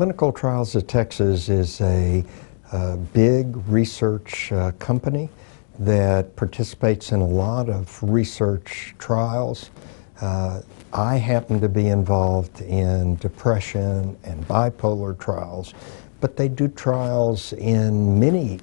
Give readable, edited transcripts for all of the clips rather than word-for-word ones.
Clinical Trials of Texas is a big research company that participates in a lot of research trials. I happen to be involved in depression and bipolar trials, but they do trials in many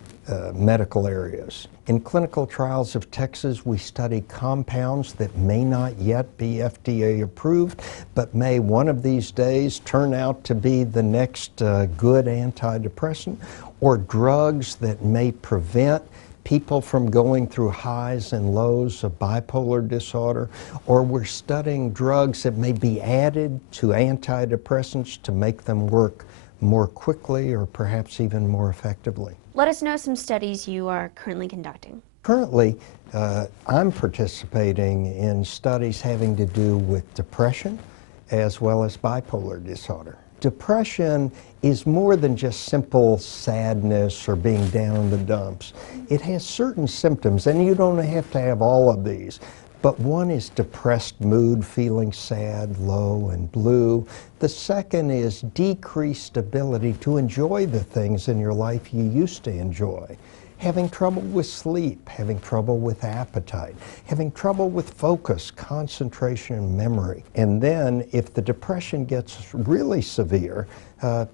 medical areas. In Clinical Trials of Texas, we study compounds that may not yet be FDA approved, but may one of these days turn out to be the next good antidepressant, or drugs that may prevent people from going through highs and lows of bipolar disorder, or we're studying drugs that may be added to antidepressants to make them work more quickly or perhaps even more effectively. Let us know some studies you are currently conducting. Currently, I'm participating in studies having to do with depression as well as bipolar disorder. Depression is more than just simple sadness or being down in the dumps. It has certain symptoms, and you don't have to have all of these. But one is depressed mood, feeling sad, low, and blue. The second is decreased ability to enjoy the things in your life you used to enjoy. Having trouble with sleep, having trouble with appetite, having trouble with focus, concentration, and memory. And then if the depression gets really severe,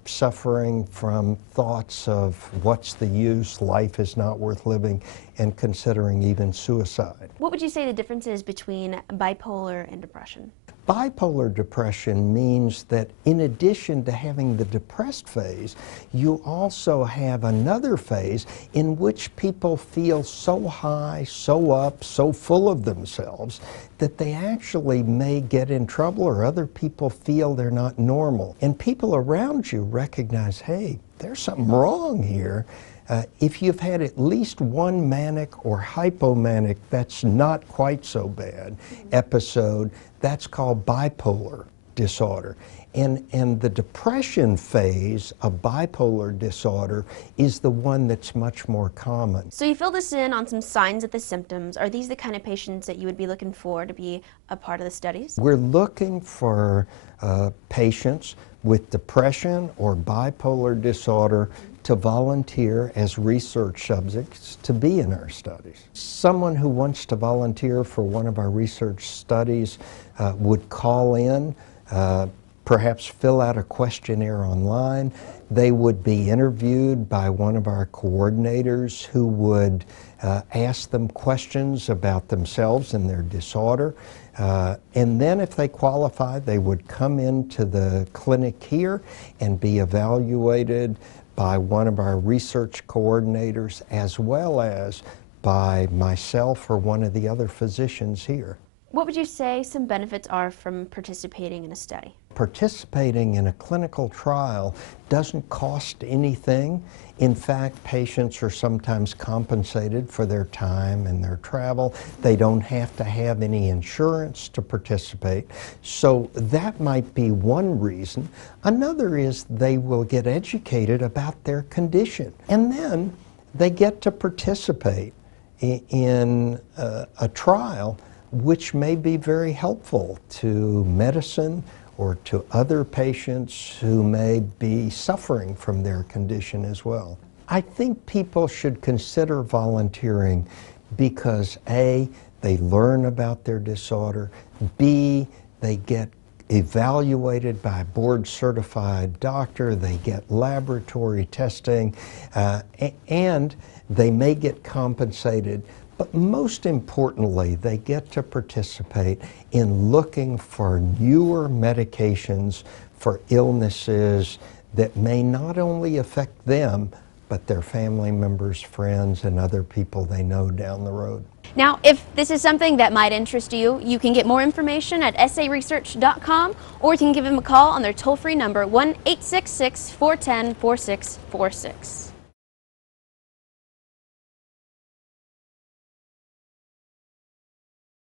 suffering from thoughts of what's the use, life is not worth living, and considering even suicide. What would you say the difference is between bipolar and depression? Bipolar depression means that in addition to having the depressed phase, you also have another phase in which people feel so high, so up, so full of themselves that they actually may get in trouble, or other people feel they're not normal. And people around you recognize, hey, there's something wrong here. If you've had at least one manic or hypomanic, that's not quite so bad, episode, that's called bipolar disorder. And the depression phase of bipolar disorder is the one that's much more common. So you filled us in on some signs of the symptoms. Are these the kind of patients that you would be looking for to be a part of the studies? We're looking for patients with depression or bipolar disorder to volunteer as research subjects to be in our studies. Someone who wants to volunteer for one of our research studies would call in, perhaps fill out a questionnaire online. They would be interviewed by one of our coordinators who would ask them questions about themselves and their disorder. And then if they qualify, they would come into the clinic here and be evaluated by one of our research coordinators, as well as by myself or one of the other physicians here. What would you say some benefits are from participating in a study? Participating in a clinical trial doesn't cost anything. In fact, patients are sometimes compensated for their time and their travel. They don't have to have any insurance to participate. So that might be one reason. Another is they will get educated about their condition. And then they get to participate in a trial which may be very helpful to medicine or to other patients who may be suffering from their condition as well. I think people should consider volunteering because A, they learn about their disorder, B, they get evaluated by a board-certified doctor, they get laboratory testing, and they may get compensated. But most importantly, they get to participate in looking for newer medications for illnesses that may not only affect them, but their family members, friends, and other people they know down the road. Now, if this is something that might interest you, you can get more information at saresearch.com, or you can give them a call on their toll-free number, 1-866-410-4646.